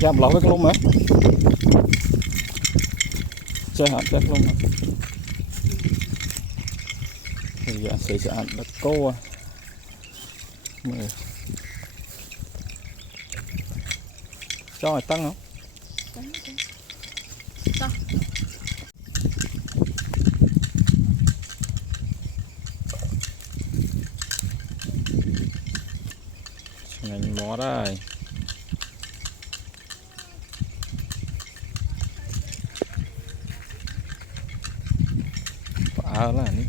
Chạm lóc với lông á. Chơi hạt chắc lông á. Thì giờ sẽ ăn đất cô à. Cho hỏi tăng không? Ngành mó đây. Phá là ní.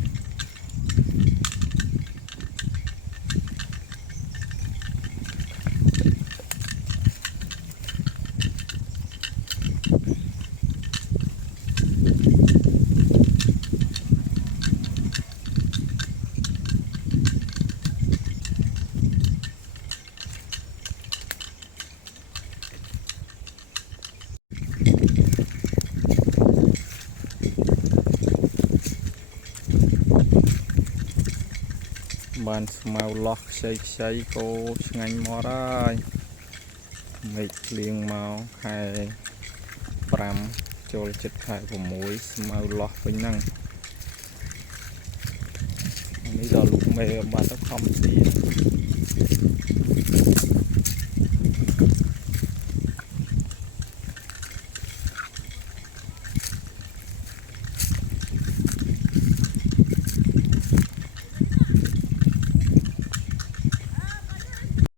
Bạn màu lọc xây cô ngành mó đây. Nghịch liên màu hai pram cho chất thải của muối màu lọc với năng. Bây giờ lúc mê bạn nó không gì.